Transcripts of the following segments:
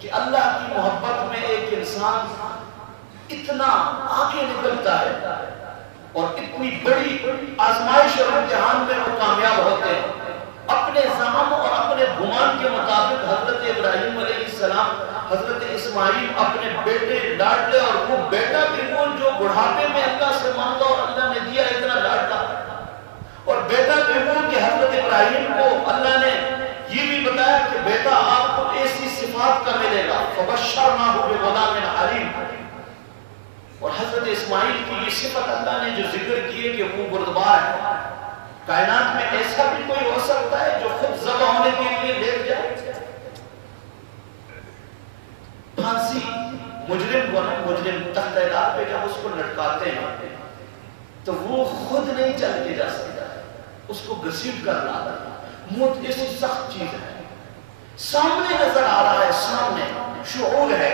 کہ اللہ کی محبت میں ایک انسان اتنا آگے نکلتا ہے اور اتنی بڑی آزمائش اور امتحان میں وہ کامیاب ہوتے ہیں. اپنے زعم اور اپنے گمان کے مطابق حضرت ابراہیم علیہ السلام حضرت اسماعیل اپنے بیٹے لاڈلے، اور وہ بیٹا بھی وہ جو بڑھاپے میں اللہ سے مانگا اور اللہ نے دیا اتنا لاڈلا، اور بیٹا بھی وہ کہ حضرت ابراہیم کو اللہ نے یہ بھی بتایا کہ بیٹا آپ کو ایسی صفات کا ملے گا فبشرناہ بغلام حلیم. اور حضرت اسماعیل کی یہ صفت اللہ نے جو ذکر کی ہے کہ وہ بردبار ہے. کائنات میں ایسا بھی کوئی ہو سکتا ہے جو خود ذبح ہونے کے لیے لیٹ جائے؟ پھانسی مجرم کو نا، مجرم تختہ دار پہ جب اس کو لٹکاتے ہیں تو وہ خود نہیں چل کے جا سکتا ہے، اس کو گھسیٹ کر لاتا ہے. موت ایسی سخت چیز ہے، سامنے نظر آ رہا ہے، سامنے شعور ہے،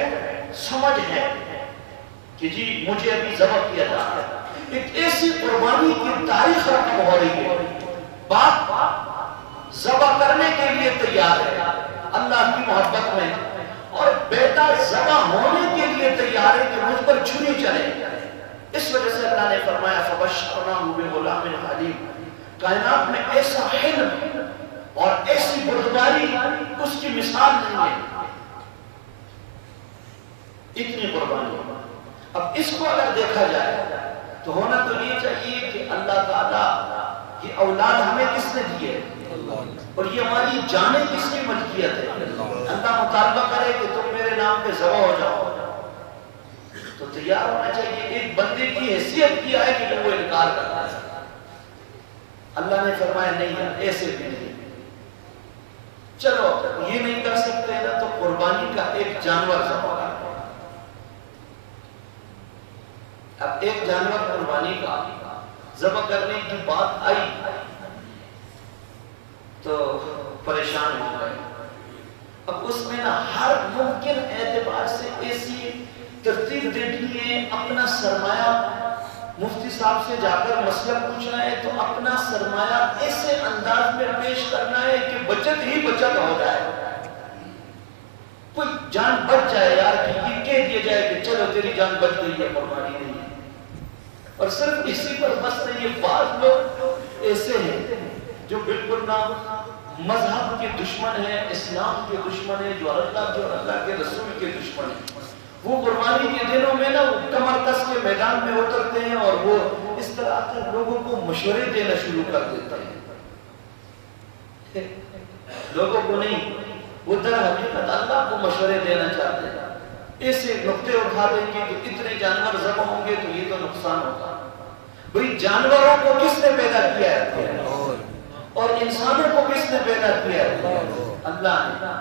سمجھ ہے کہ جی مجھے ابھی ذبح کیا جا رہا ہے. ایک ایسی قربانی کی تاریخ رقم ہو رہی ہے، باپ ذبح کرنے کے لیے تیار ہے اللہ کی محبت میں، اور بیٹا ذبح ہونے کے لیے تیار ہے کہ مجھ پر چھری چلے. اس وجہ سے اللہ نے فرمایا فبشرناہ بغلام حلیم. کائنات میں ایسا حلم اور ایسی بردباری اس کی مثال نہیں ہے، اتنی قربانی. اب اس کو اگر دیکھا جائے تو ہونا تو یہ چاہیے کہ اللہ تعالیٰ یہ اولاد ہمیں کس نے دی ہے اور یہ ہماری جانیں کس کی ملکیت ہے. اللہ مطالبہ کرے کہ تم میرے نام پہ ذبح ہو جاؤ تو تیار ہونا چاہیے. ایک بندے کی حیثیت کیا ہے کہ وہ انکار کرتا ہے. اللہ نے فرمایا نہیں، ایسے بھی نہیں. چلو یہ نہیں کر سکتے نا تو قربانی کا ایک جانور ذبح کرو. اب ایک جانور قربانی کا ذبح کرنے کی بات آئی تو پریشان ہو گئے. اب اس میں نا ہر ممکن اعتبار سے ایسی ترتیب دیکھنی ہے. اپنا سرمایہ مفتی صاحب سے جا کر مسئلہ پوچھنا ہے تو اپنا سرمایہ ایسے انداز میں پیش کرنا ہے کہ بچت ہی بچت ہو جائے. کوئی جان بچ جائے یار، کہ یہ کہہ دیا جائے کہ چلو تیری جان بچ گئی ہے، قربانی نہیں ہے. اور صرف اسی پر بس نہیں. یہ بعض لوگ ایسے ہیں جو بالکل نہ مذہب کے دشمن ہیں، اسلام کے دشمن ہیں، جو اللہ کے اور اللہ کے رسول کے دشمن ہیں. وہ قربانی کے دنوں میں نا وہ کمر کس کے میدان میں اترتے ہیں اور وہ اس طرح کے لوگوں کو مشورے دینا شروع کر دیتے ہیں. لوگوں کو نہیں، وہ در حقیقت اللہ کو مشورے دینا چاہتے ہیں. ایسے نقطے اٹھا دیں گے کہ اتنے جانور ذبح ہوں گے تو یہ تو نقصان ہوگا. بھئی جانوروں کو کس نے پیدا کیا ہے اور انسانوں کو کس نے پیدا کیا ہے؟ اللہ نے.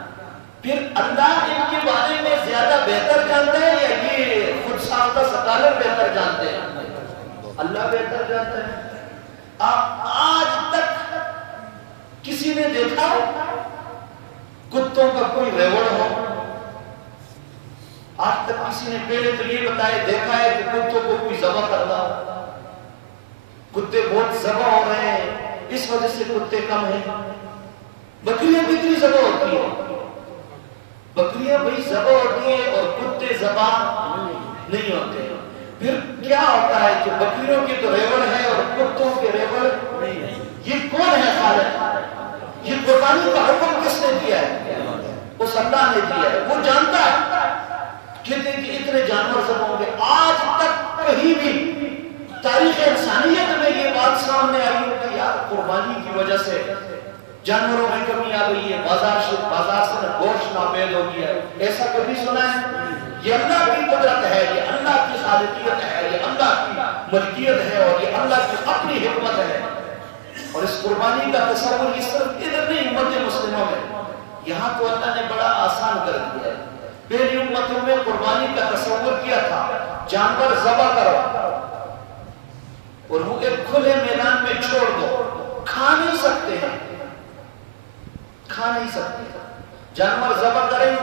پھر اللہ ان کے بارے میں زیادہ بہتر جانتا ہے یا یہ خود ساختہ سکالر بہتر جانتے ہیں؟ اللہ بہتر جانتا ہے. آج تک کسی نے دیکھا کتوں کا کوئی ریوڑ ہو؟ آج تک کسی نے پہلے تو یہ بتائے دیکھا ہے کہ کتوں کو کوئی ذبح کرتا ہو؟ کتے بہت ذبح ہو رہے ہیں، اس وجہ سے کتے کم ہیں. بکریاں کتنی ذبح ہوتی ہیں؟ بکریاں بھئی ذبح ہوتی ہیں اور کتے ذبح نہیں ہوتے. پھر کیا ہوتا ہے کہ بکریوں کی تو ریوڑ ہے اور کتوں کے ریوڑ نہیں ہے. یہ کون ہے خالق؟ یہ قربانی کا حکم کس نے دیا ہے؟ اس اللہ نے دیا ہے. وہ جانتا ہے. کہتے ہیں کہ اتنے جانور ذبح ہوں گے. آج تک کہیں بھی تاریخ انسانیت میں یہ بات سامنے آئی ہے کہ یار قربانی کی وجہ سے جانوروں میں کمی آ گئی ہے، بازار سے گوشت ناپید ہو گیا ہے. ایسا کبھی سنا ہے؟ یہ اللہ کی قدرت ہے، یہ اللہ کی خالقیت ہے، یہ اللہ کی ملکیت ہے اور یہ اللہ کی اپنی حکمت ہے. اور اس قربانی کا تصور یہ صرف ادھر نہیں، امت مسلموں میں یہاں تو اللہ نے بڑا آسان کر دیا ہے. پہلی امتوں میں قربانی کا تصور کیا تھا جانور ذبح کرو اور وہ ایک کھلے میدان میں چھوڑ دو. کھا نہیں سکتے ہیں، کھا نہیں سکتے. جانور ذبح کریں،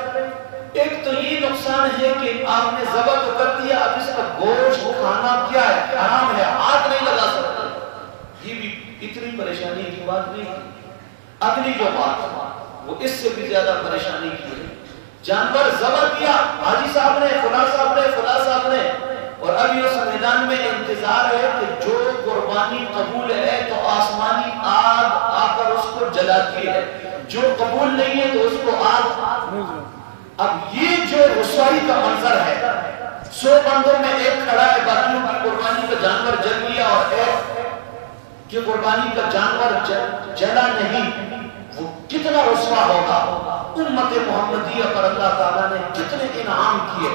ایک تو یہ نقصان ہے کہ آپ نے ذبح تو کر دیا، اب اس کا گوشت کھانا کیا ہے؟ حرام ہے، ہاتھ نہیں لگا سکتے. یہ بھی اتنی پریشانی کی بات نہیں. اگلی جو بات وہ اس سے بھی زیادہ پریشانی کی ہے. جانور ذبح کیا، حاجی صاحب نے، فلاں صاحب نے، فلاں صاحب نے، اور اب یہ اس میدان میں انتظار ہے کہ جو قربانی قبول ہے تو آسمانی آگ آ کر اس کو جلاتی ہے، جو قبول نہیں ہے تو اس کو آگ۔ اب یہ جو رسوائی کا منظر ہے، 100 بندوں میں ایک کھڑا ہے، باقیوں کی قربانی کا جانور جل گیا اور ایک کی قربانی کا جانور جلا نہیں، وہ کتنا رسوا ہوگا۔ امت محمدیہ پر اللہ تعالیٰ نے کتنے انعام کیے۔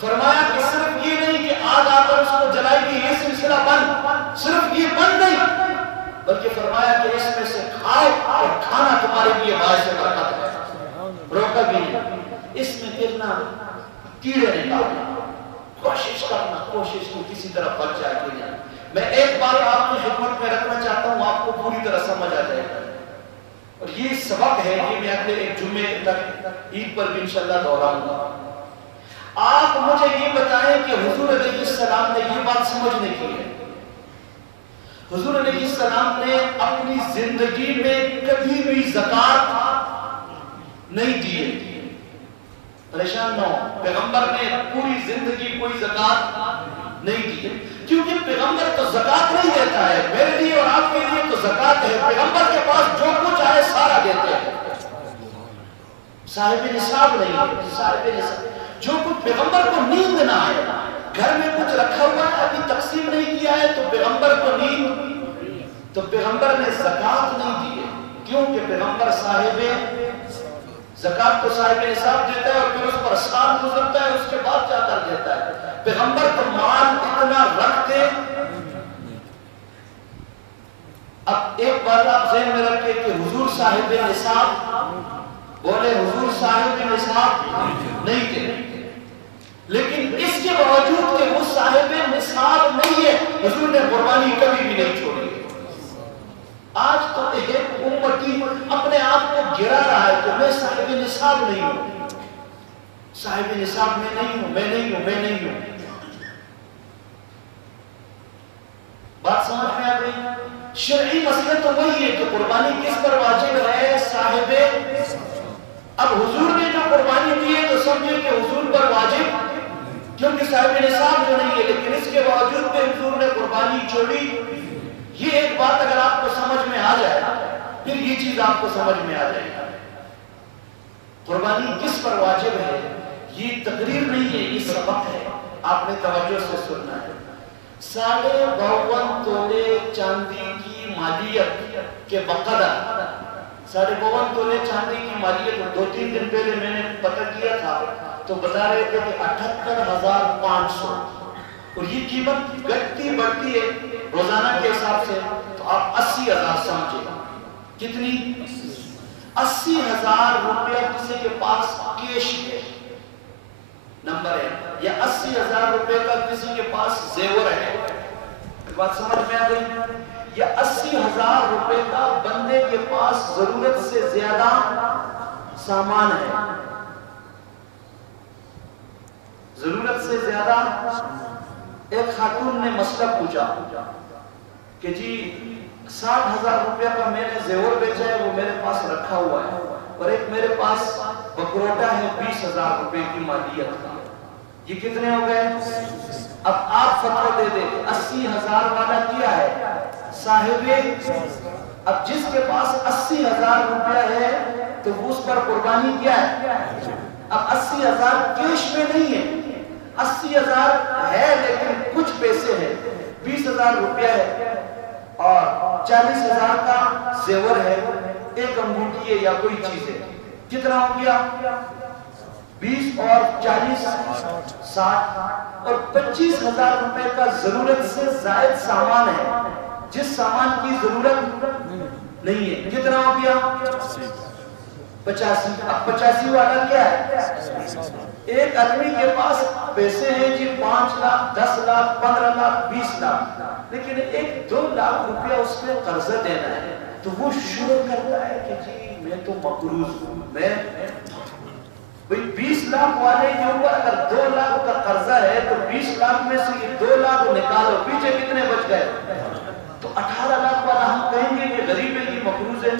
فرمایا کہ صرف یہ نہیں کہ آگ آ کر اس کو جلائے گی، یہ سلسلہ بند، صرف یہ بند نہیں، بلکہ فرمایا کہ اس میں سے کھاؤ اور کھانا تمہارے لیے باعث برکت ہے۔ روکا بھی نہیں، اس میں گرنا، کیڑے نکالنا، کوشش کرنا، کوشش کو کسی طرح بچ جائے گی نہیں۔ میں ایک بات آپ کی خدمت میں رکھنا چاہتا ہوں، آپ کو پوری طرح سمجھ آ جائے گا، اور یہ سبق ہے کہ میں اگلے ایک جمعے تک عید پر بھی انشاءاللہ دہراؤں گا۔ آپ مجھے یہ بتائیں کہ حضور علیہ السلام نے یہ بات سمجھنے کی ہے، حضور علیہ السلام نے اپنی زندگی میں کبھی بھی زکوٰۃ نہیں دی ہے۔ پریشان نہ ہو، پیغمبر نے پوری زندگی کوئی زکوٰۃ نہیں دی ہے، کیونکہ پیغمبر تو زکوٰۃ نہیں دیتا ہے، میرے لیے اور آپ کے لیے تو زکوٰۃ ہے۔ پیغمبر کے پاس جو کچھ آئے سارا دیتے ہیں، صاحب نصاب نہیں ہے، صاحب نصاب جو کچھ پیغمبر کو نیند نہ آئے، گھر میں کچھ رکھا ہوا ہے ابھی تقسیم نہیں کیا ہے تو پیغمبر کو نیند، تو پیغمبر نے زکوٰۃ نہیں دی ہے، کیونکہ پیغمبر صاحب زکوٰۃ کو صاحب نصاب دیتا ہے اور پھر اس پر سال گزرتا ہے، اس کے بعد جا کر دیتا ہے۔ پیغمبر تو مال اتنا رکھتے۔ اب ایک بات آپ ذہن میں رکھیں کہ حضور صاحب نصاب، بولے حضور صاحب نصاب نہیں تھے، لیکن اس کے باوجود کہ وہ صاحب نصاب نہیں ہے، حضور نے قربانی کبھی بھی نہیں چھوڑی۔ آج تو ایک امتی اپنے آپ کو گرا رہا ہے کہ میں صاحب نصاب نہیں ہوں، صاحب نصاب میں نہیں ہوں، میں نہیں ہوں، میں نہیں ہوں۔ بات سمجھ میں آ گئی؟ شرعی مسئلہ تو وہی ہے کہ قربانی کس پر واجب ہے؟ صاحب۔ اب حضور نے جو قربانی دی ہے تو سمجھے کہ حضور پر واجب، کیونکہ صاحب نصاب جو نہیں ہے، لیکن اس کے باوجود بھی حضور نے قربانی چھوڑی۔ یہ ایک بات اگر آپ کو سمجھ میں آ جائے پھر یہ چیز آپ کو سمجھ میں آ جائے گا۔ قربانی کس پر واجب ہے یہ تقریر نہیں ہے، یہ سبق ہے، آپ نے توجہ سے سننا ہے۔ 52.5 تولے چاندی کی مالیت کے بقدر، 52.5 تولے چاندی کی مالیت 2-3 دن پہلے میں نے پتہ کیا تھا تو بتا رہے تھے کہ 78,500، اور یہ قیمت گھٹتی بڑھتی ہے روزانہ کے حساب سے، تو آپ 80,000 سمجھے۔ کتنی؟ 80,000 روپیہ کسی کے پاس کیش ہے، نمبر ہے، یا 80,000 روپے کا کسی کے پاس زیور ہے، بات سمجھ میں آ گئی؟ یا 80,000 روپے کا بندے کے پاس ضرورت سے زیادہ سامان ہے، ضرورت سے زیادہ۔ ایک خاتون نے مسئلہ پوچھا کہ جی 60,000 روپیہ کا میں نے زیور بیچا ہے، وہ میرے پاس رکھا ہوا ہے، اور ایک میرے پاس بکروٹا ہے 20,000 روپے کی مالیت کا، یہ کتنے ہو گئے؟ اب آپ فتویٰ دے دیں 80,000 والا کیا ہے؟ صاحب۔ اب جس کے پاس 80,000 روپیہ ہے تو اس پر قربانی کیا ہے؟ اب 80,000 کیش میں نہیں ہے، 80,000 ہے لیکن کچھ پیسے ہیں، 20,000 روپیہ ہے اور 40,000 کا زیور ہے، ایک انگوٹھی ہے یا کوئی چیز ہے، کتنا ہو گیا؟ 20 اور 40 60، اور 25,000 روپے کا ضرورت سے زائد سامان ہے جس سامان کی ضرورت نہیں ہے، کتنا ہو گیا؟ 85۔ اب 85 والا کیا ہے؟ ایک آدمی کے پاس پیسے ہیں جی 5 لاکھ 10 لاکھ 15 لاکھ 20 لاکھ، لیکن 1-2 لاکھ روپیہ اس میں قرضہ دینا ہے، تو وہ شروع کرتا ہے کہ جی میں تو مقروض ہوں، میں 20 لاکھ والے کے اوپر اگر 2 لاکھ کا قرضہ ہے تو 20 لاکھ میں سے یہ 2 لاکھ نکالو، پیچھے کتنے بچ گئے؟ تو 18 لاکھ والا ہم کہیں گے کہ غریب ہے، یہ مقروض ہے۔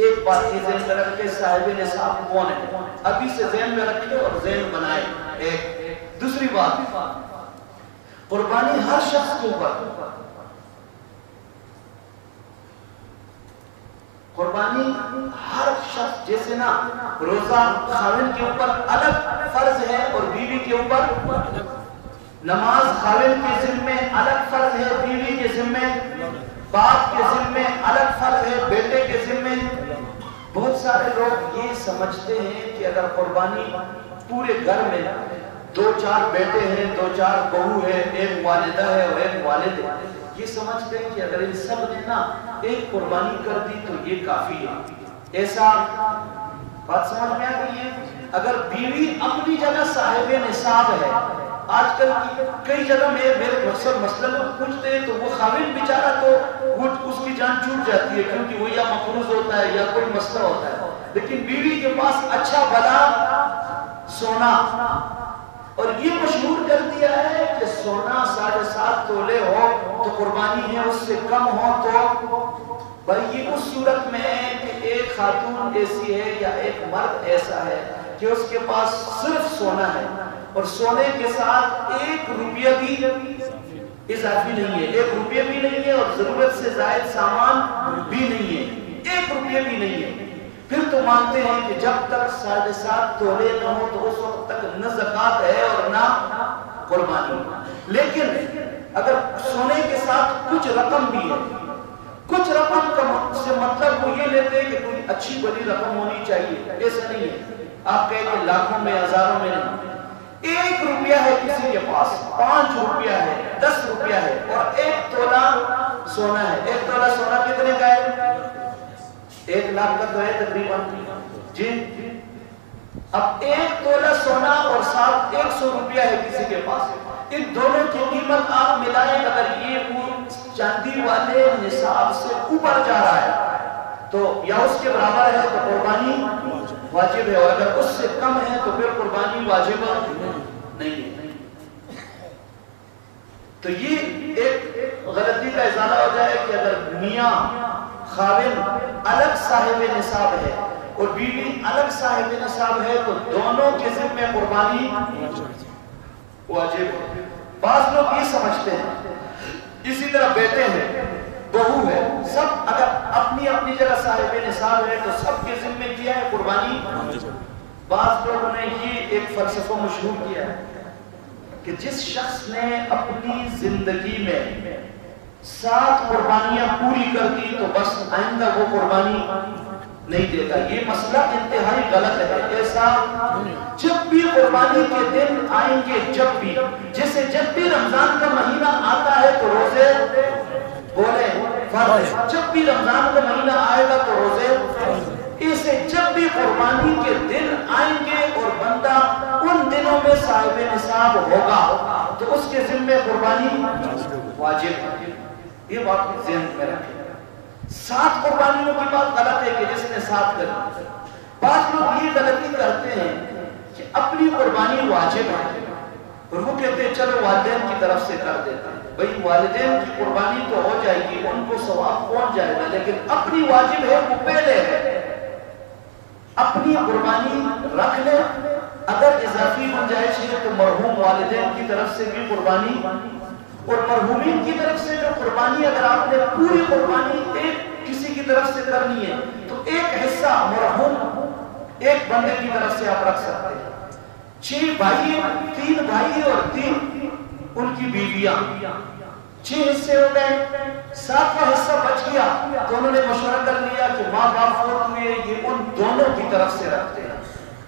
ایک بات یہ ذہن میں رکھ کے صاحب نصاب کون ہے ابھی سے ذہن میں رکھے اور ذہن بنائے. ایک دوسری بات، قربانی ہر شخص کے اوپر، قربانی ہر شخص، جیسے نا روزہ خاوند کے اوپر الگ فرض ہے اور بیوی کے اوپر، نماز خاوند کے ذمے الگ فرض ہے، بیوی کے ذمے، باپ کے ذمے الگ فرض ہے، بیٹے کے ذمے. بہت سارے لوگ یہ سمجھتے ہیں کہ اگر قربانی پورے گھر میں 2-4 بیٹے ہیں، 2-4 بہو ہے، ایک والدہ ہے اور ایک والد ہے، یہ سمجھتے ہیں کہ اگر ان سب نے نا ایک قربانی کر دی تو یہ کافی ہے. ایسا بات سمجھ میں آ گئی ہے؟ اگر بیوی اپنی جگہ صاحب نصاب ہے، آج کل کی کئی جگہ میں میرے مسئلہ پوچھتے ہیں تو وہ خاوند بیچارہ تو اس کی جان چھوٹ جاتی ہے کیونکہ وہ یا مقروض ہوتا ہے یا کوئی مسئلہ ہوتا ہے، لیکن بیوی کے پاس اچھا بھلا سونا، اور یہ مشہور کر دیا ہے کہ سونا 7.5 تولے ہو تو قربانی ہے، اس سے کم ہو تو بھائی یہ اس صورت میں ہے کہ ایک خاتون ایسی ہے یا ایک مرد ایسا ہے کہ اس کے پاس صرف سونا ہے اور سونے کے ساتھ 1 روپیہ بھی اضافی نہیں ہے، 1 روپیہ بھی نہیں ہے اور ضرورت سے زائد سامان بھی نہیں ہے، 1 روپیہ بھی نہیں ہے. پھر تو مانتے ہیں کہ جب تک 7.5 تولے نہ ہو تو اس وقت تک نہ زکوٰۃ ہے اور نہ قربانی. لیکن اگر سونے کے ساتھ کچھ رقم بھی ہے، کچھ رقم کا سے مطلب وہ یہ لیتے ہیں کہ کوئی اچھی بڑی رقم ہونی چاہیے، ایسا نہیں ہے. آپ کہیں کہ لاکھوں میں ہزاروں میں نہیں، 1 روپیہ ہے کسی کے پاس، 5 روپیہ ہے، 10 روپیہ ہے اور 1 تولہ سونا ہے. 1 تولہ سونا کتنے کا ہے؟ 1 لاکھ کا تو ہے تقریباً جی. اب 1 تولہ سونا اور ساتھ 100 روپیہ ہے کسی کے پاس، ان دونوں کی قیمت آپ ملائیں، اگر یہ چاندی والے نصاب سے اوپر جا رہا ہے تو یا اس کے برابر ہے تو قربانی واجب ہے، اور اگر اس سے کم ہے تو پھر قربانی واجب نہیں ہے. تو یہ ایک غلطی کا ازالہ ہو جائے کہ اگر میاں خاوند الگ صاحب نصاب ہے اور بیوی الگ صاحب نصاب ہے تو دونوں کے ذمہ قربانی واجب ہے. بعض لوگ یہ سمجھتے ہیں. اسی طرح بیٹے ہیں، بہو ہے، سب اگر اپنی اپنی جگہ صاحب نصاب ہے تو سب کے ذمہ کیا ہے قربانی. بعض لوگوں نے یہ ایک فلسفہ مشہور کیا ہے کہ جس شخص نے اپنی زندگی میں 7 قربانیاں پوری کر دی تو بس آئندہ وہ قربانی نہیں دیتا. یہ مسئلہ انتہائی غلط ہے. ایسا جب بھی قربانی کے دن آئیں گے، جب بھی، جیسے جب بھی رمضان کا مہینہ آتا ہے تو روزے بولے فرض ہے، جب بھی رمضان کا مہینہ آئے گا تو روزے. اسے جب بھی قربانی کے دن آئیں گے اور بندہ ان دنوں میں صاحب نصاب ہوگا تو اس کے ذمہ قربانی واجب ہے. یہ بات ذہن میں رکھیں. 7 قربانیوں کی بات غلط ہے کہ جس نے 7 کر دی. بعض لوگ یہ غلطی کرتے ہیں کہ اپنی قربانی واجب ہے اور وہ کہتے ہیں چلو والدین کی طرف سے کر دیتے ہیں. بھئی والدین کی قربانی تو ہو جائے گی، ان کو ثواب پہنچ جائے گا، لیکن اپنی واجب ہے وہ پہلے ہے. اپنی قربانی رکھ لے، اگر اضافی گنجائش ہے تو مرحوم والدین کی طرف سے بھی قربانی، اور مرحومین کی طرف سے جو قربانی اگر آپ نے پوری قربانی ایک کسی کی طرف سے کرنی ہے تو ایک حصہ مرحوم ایک بندے کی طرف سے آپ رکھ سکتے ہیں. 6 بھائی، 3 بھائی اور 3 ان کی بیویاں، 6 حصے ہو گئے. 7واں حصہ بچ گیا تو انہوں نے مشورہ کر لیا کہ ماں باپ فوت ہوئے، یہ ان دونوں کی طرف سے رکھتے ہیں.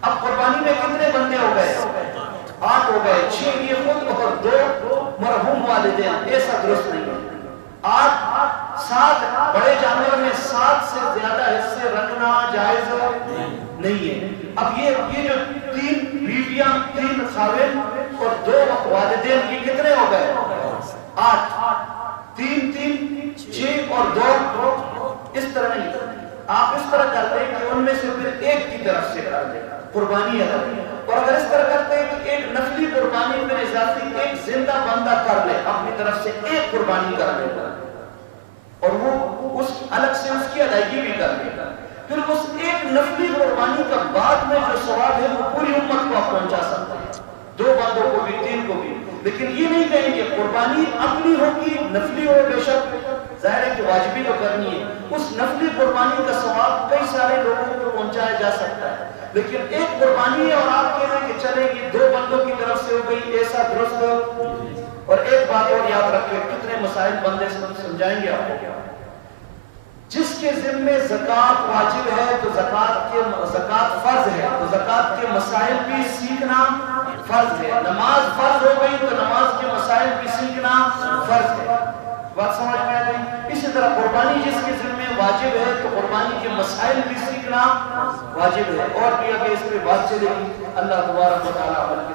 اب قربانی میں کتنے بندے ہو گئے؟ 8 ہو گئے. 6 یہ خود اور 2 مرحوم والدین. ایسا درست نہیں ہے. 8 7 بڑے جانور میں 7 سے زیادہ حصے رکھنا جائز نہیں ہے. اب یہ جو 3 بیویاں، 3 خاوند اور 2 والدین، یہ کتنے ہو گئے؟ 8. 3 3 6 اور 2. اس طرح نہیں، آپ اس طرح کرتے ہیں کہ ان میں سے پھر ایک کی طرف سے کر دیں قربانی ادا. اور اگر اس طرح کرتے ہیں کہ ایک نفلی قربانی پر اضافی ایک زندہ بندہ کر لے، اپنی طرف سے ایک قربانی کر لے اور وہ اس الگ سے اس کی ادائیگی بھی کر لے. پھر اس ایک نفلی قربانی کا بعد میں جو ثواب ہے وہ پوری امت کو آپ پہنچا سکتے ہیں، 2 بندوں کو بھی، 3 کو بھی. لیکن یہ نہیں کہیں گے قربانی اپنی ہوگی، نفلی ہو بے شک، ظاہر ہے کہ واجبی تو کرنی ہے، اس نفلی قربانی کا ثواب کئی سارے لوگوں کو پہنچایا جا سکتا ہے. لیکن ایک قربانی ہے اور آپ کہہ رہے ہیں کہ چلے گی 2 بندوں کی طرف سے ہو گئی، ایسا درست ہو. اور ایک بات اور یاد رکھیں، کتنے مسائل بندے سمجھائیں گے آپ کو. جس کے ذمے زکوٰۃ واجب ہے تو زکوٰۃ فرض ہے، تو زکوٰۃ کے مسائل بھی سیکھنا فرض ہے. نماز فرض ہو گئی تو نماز کے مسائل بھی سیکھنا فرض ہے. بات سمجھ میں آ گئی؟ اسی طرح قربانی جس کے ذمے واجب ہے تو قربانی کے مسائل بھی سیکھنا واجب ہے. اور بھی اگر اس پہ بات چلے گی، اللہ تبارک و تعالیٰ عمل کی